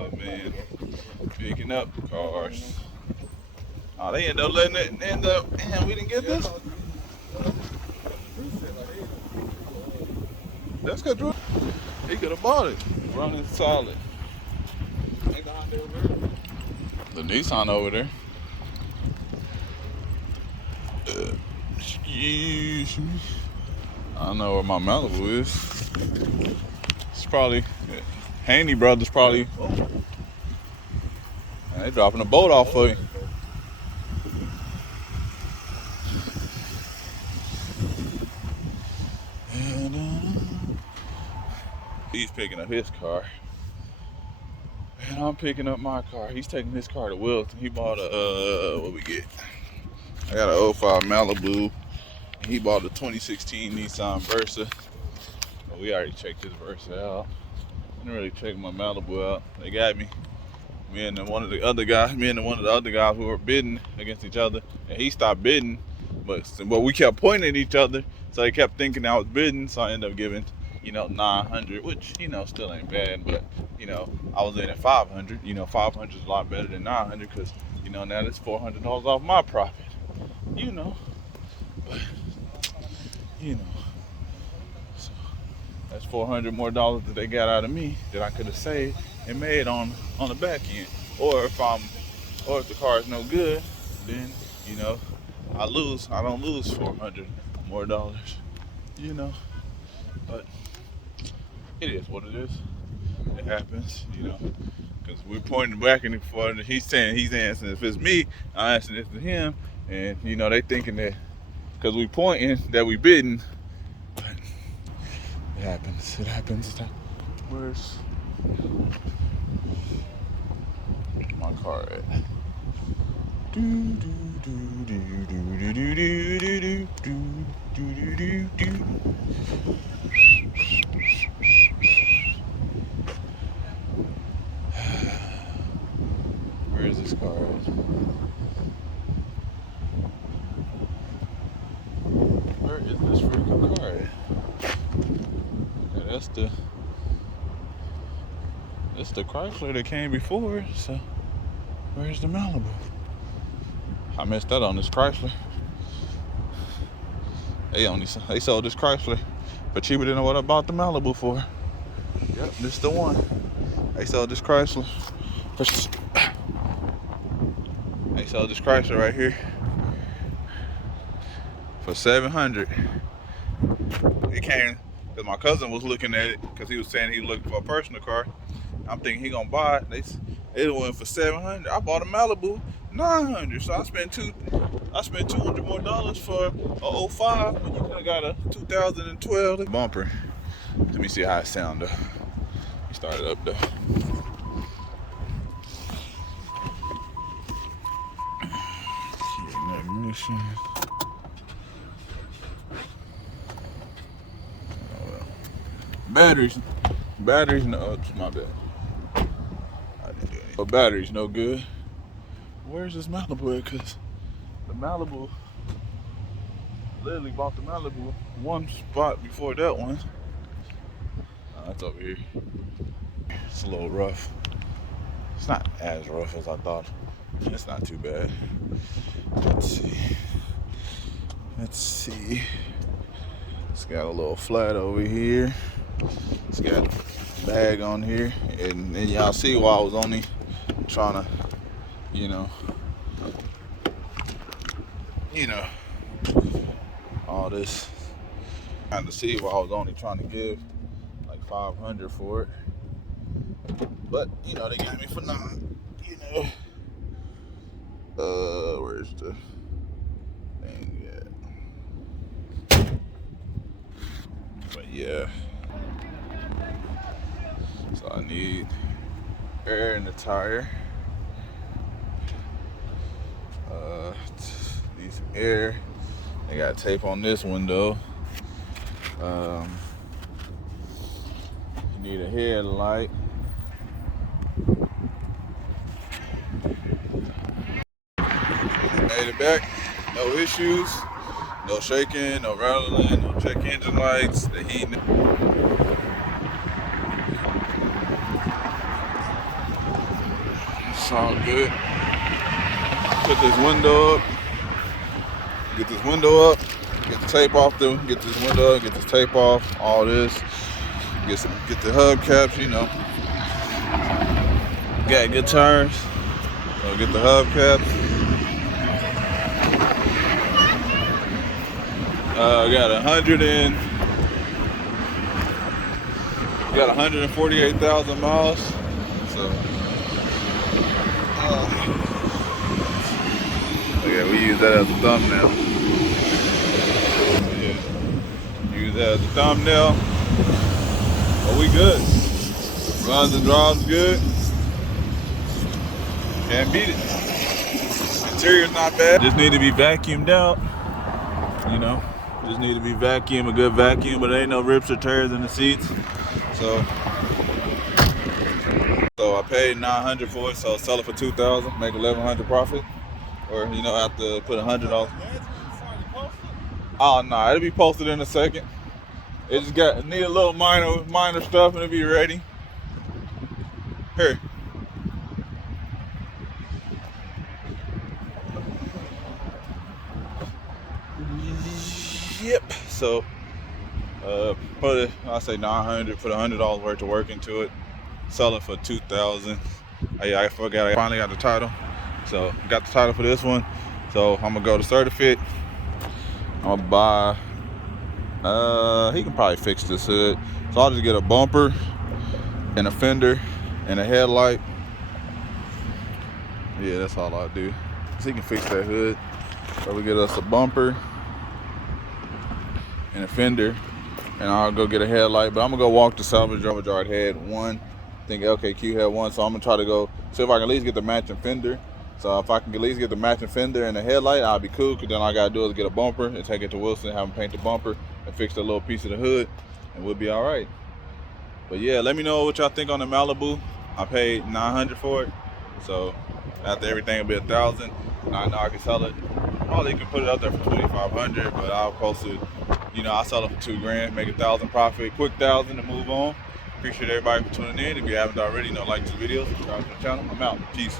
Oh man, picking up cars. Oh, they end up letting it end up. Man, we didn't get this. That's good, Drew. He could have bought it. Running solid. The Nissan over there. Excuse me. I don't know where my Malibu is. It's probably Haney Brothers. Probably. They dropping a boat off for you. He's picking up his car, and I'm picking up my car. He's taking his car to Wilton. He bought a what we get? I got an '05 Malibu. And he bought a 2016 Nissan Versa. Well, we already checked his Versa out. I didn't really check my Malibu out. They got me. Me and one of the other guys who were bidding against each other, and he stopped bidding, but we kept pointing at each other, so they kept thinking I was bidding, so I ended up giving, 900, which, still ain't bad, but, I was in at 500. 500 is a lot better than 900, because, now that's $400 off my profit, but, so that's $400 more that they got out of me that I could have saved and made on the back end. Or if the car is no good, then I don't lose $400 more dollars. But it is what it is. It happens, because we're pointing back and forth. He's answering if it's me, I'm answering it to him, and they thinking that because we pointing that we bidding, but it happens. It happens. Where's my car at? Where is this car at? Where is this freaking car at? Okay, that's the Chrysler that came before, so where's the Malibu? I messed that on this Chrysler. They sold this Chrysler for cheaper than what I bought the Malibu for. Yep, this is the one. They sold this Chrysler right here for $700. It came because my cousin was looking at it because he was saying he was looking for a personal car. I'm thinking he gonna buy it. It went for $700. I bought a Malibu $900. So I spent $200 more dollars for a '05 when you could have got a 2012 bumper. Let me see how it sound though. Start it up though. Ignition. Oh well. Batteries no. Oops, my bad. I didn't do anything. But batteries no good. Where's this Malibu at? Cause the Malibu, literally bought the Malibu one spot before that one. That's over here. It's a little rough. It's not as rough as I thought. It's not too bad. Let's see. It's got a little flat over here. It's got a bag on here. And y'all see why I was only trying to, all this. Trying to see why I was only trying to give like $500 for it. But, they got me for $9, where's the thing at? But yeah. So I need air in the tire. Need some air. They got tape on this window. You need a headlight. Made it back. No issues. No shaking, no rattling, no check engine lights, the heat. all good. Put this window up. Get this window up. Get the tape off the. Get this window up. Get this tape off. All this. Get the hubcaps. You know. Got good tires. So get the hubcaps. Got 148,000 miles. So yeah, we use that as a thumbnail. Yeah, use that as a thumbnail. But we good. Runs and drives good. Can't beat it. Interior's not bad. Just need to be vacuumed out. You know, just need to be vacuumed, a good vacuum, but there ain't no rips or tears in the seats. So I paid $900 for it, so I'll sell it for $2,000, make $1,100 profit, or you know, have to put $100. Oh no, it'll be posted in a second. It just need a little minor stuff, and it'll be ready. Here. Yep. So I say $900, put $100 worth of work into it, sell it for $2,000. I forgot I finally got the title. So got the title for this one. So I'm gonna go to certificate. I'm gonna buy he can probably fix this hood. So I'll just get a bumper and a fender and a headlight. Yeah, that's all I'll do. So he can fix that hood. So we get us a bumper and a fender, and I'll go get a headlight. But I'm gonna go walk the salvage yard. Had one, I think LKQ had one, so I'm gonna try to go see if I can at least get the matching fender. So if I can at least get the matching fender and the headlight, I'll be cool, because then all I gotta do is get a bumper and take it to Wilson, have him paint the bumper and fix the little piece of the hood, and we'll be all right. But yeah, let me know what y'all think on the Malibu. I paid $900 for it, so after everything it'll be $1,000. I know I can sell it. Probably could put it up there for $2,500, but I'll post it. You know, I'll sell it for $2,000, make $1,000 profit, quick $1,000 to move on. Appreciate everybody for tuning in. If you haven't already, like this video, subscribe to the channel. I'm out. Peace.